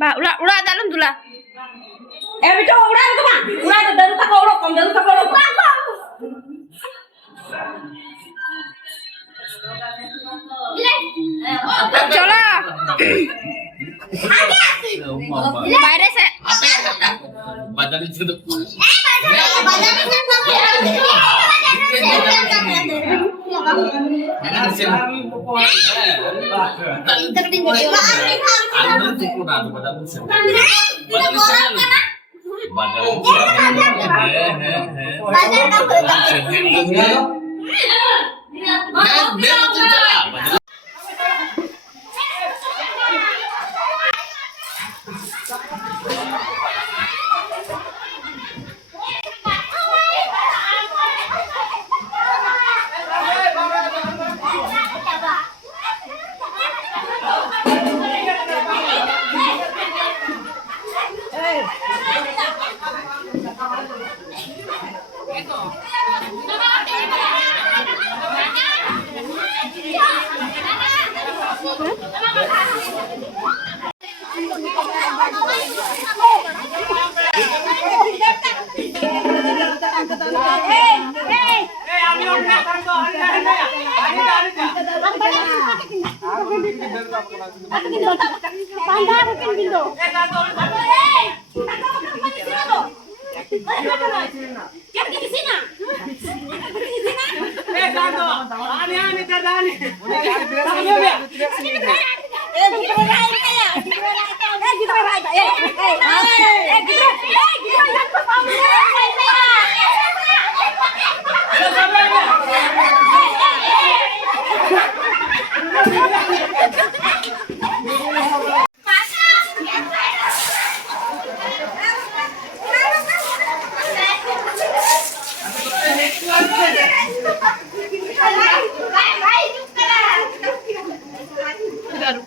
Ba, udah dalam dulu lah. Betul udah itu mah. Udah dari tak kolok, dari tak kolok. Cola. Bayar saya. Badan itu.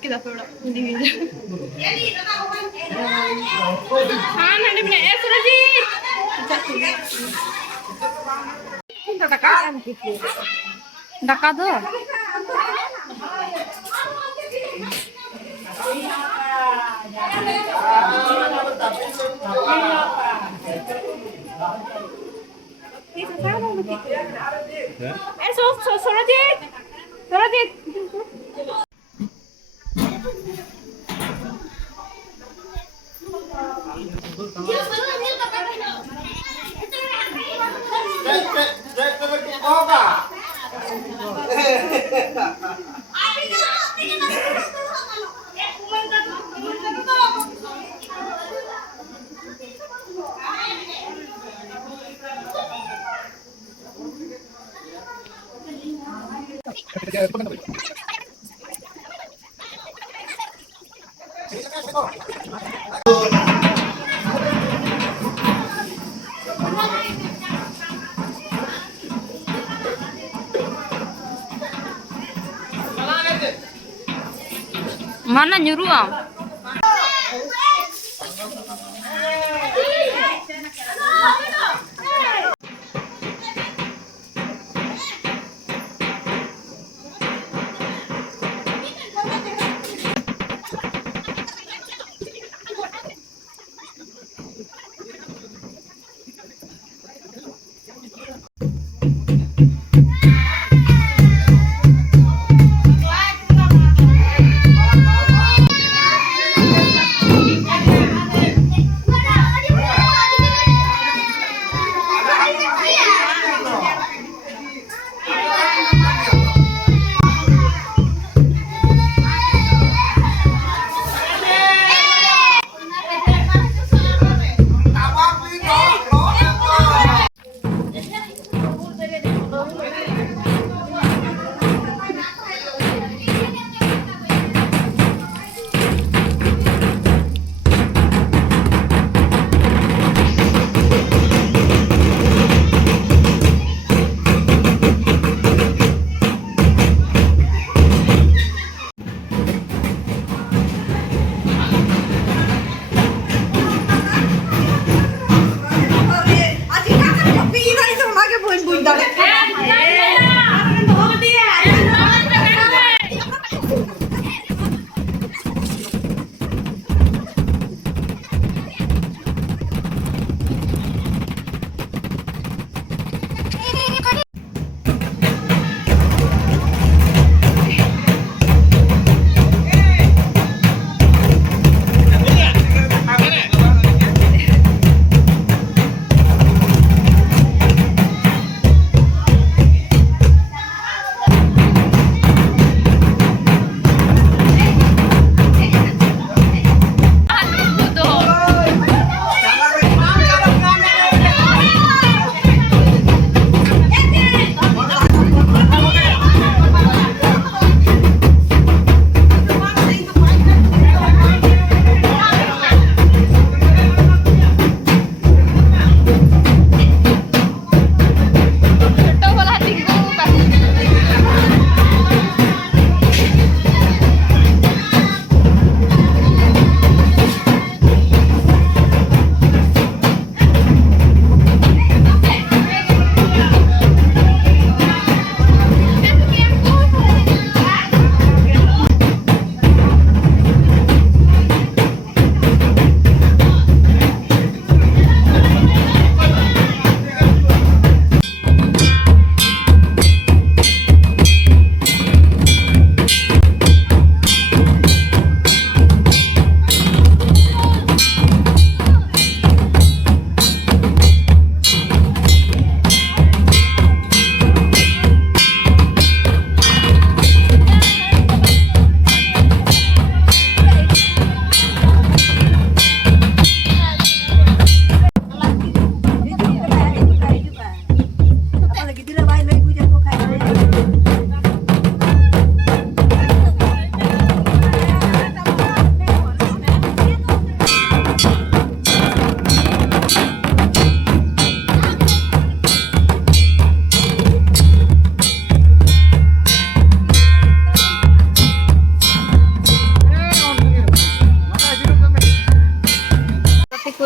Kita थोड़ा हाँ मैंने भी नहीं सुरजीत ढका दो Surjit Surjit Mana nyuruh am?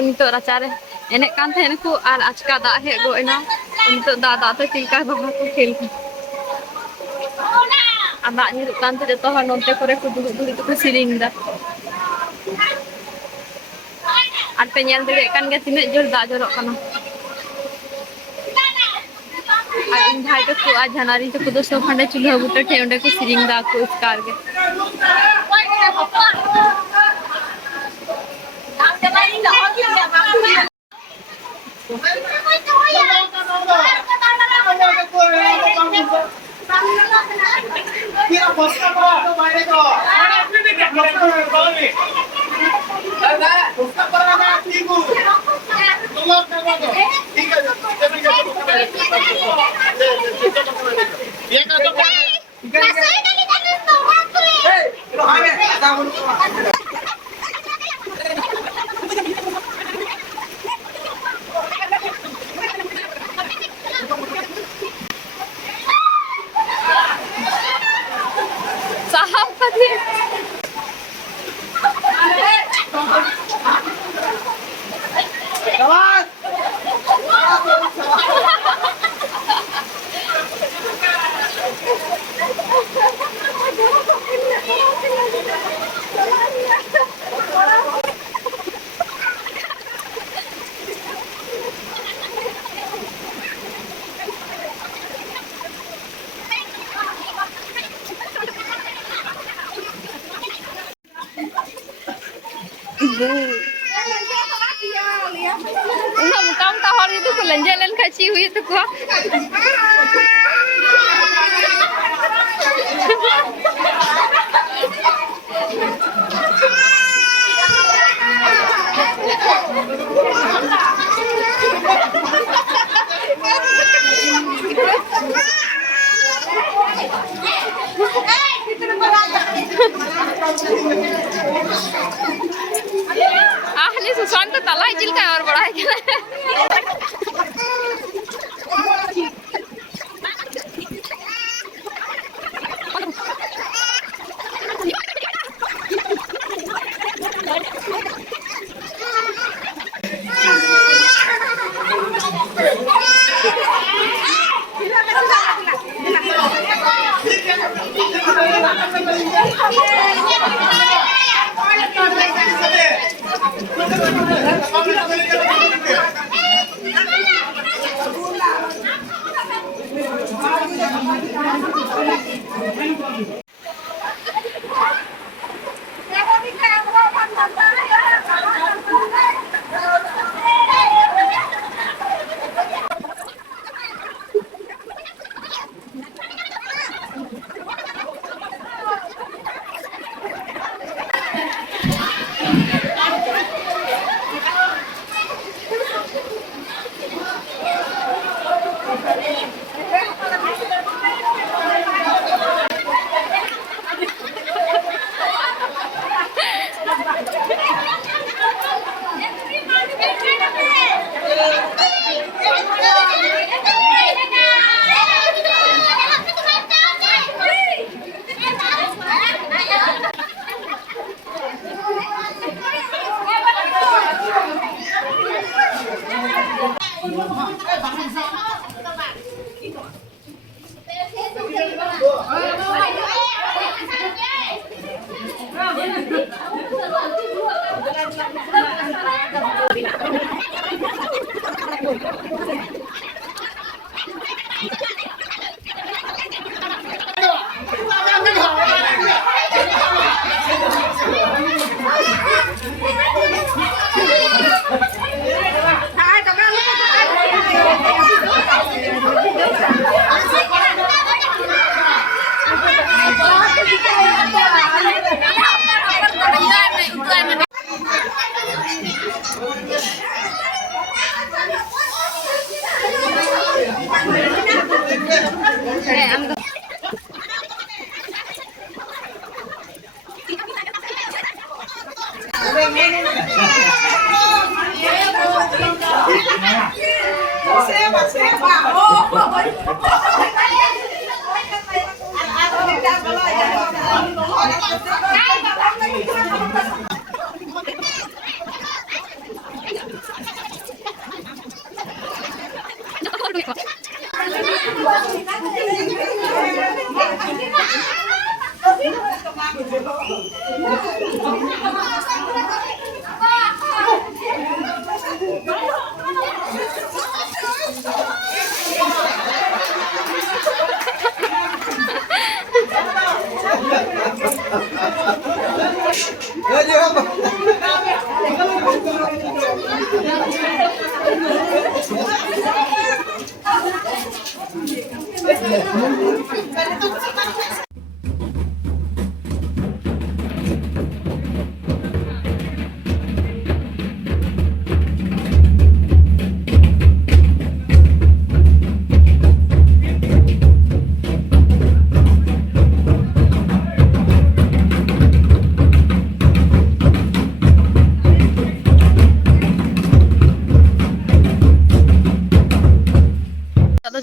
nito racare. Enek kan teh ku al achka da he go ena. Nito da te tingkah baha ku khel. Anak nyuruk kan tu jatuh nonte kore ku dulu itu ku siring dah. Ante nyel dere kan ge tinek jor da jorok kana. Ain bhai to ku आज हनारी तो कुदो so खंडे चूल्हा बुटर थे उंडे ku siring da ku उसकार के. Saham tadi. Enggak mutam tahun itu kulan jalan kaci hui itu kuah. Ahli Susan तो तला chill का और बड़ा है क्या?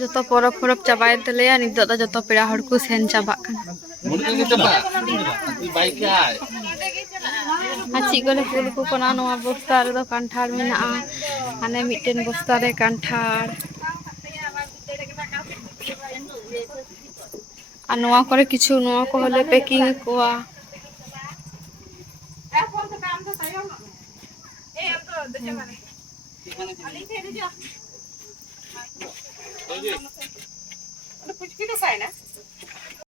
जो परब परब चाबायन तलेया नितो दा जो पेड़ा हड़ को सेन चाबाक खाना Mungkin kita pak, baik ya. ची गले फूल को कोना नोआ बस्ता रे दो कांठार मेना हाने मिटेन बस्ता रे कांठार आ नोआ करे किछु नोआ को हले पैकिंग कोआ पुचकी तो साय ना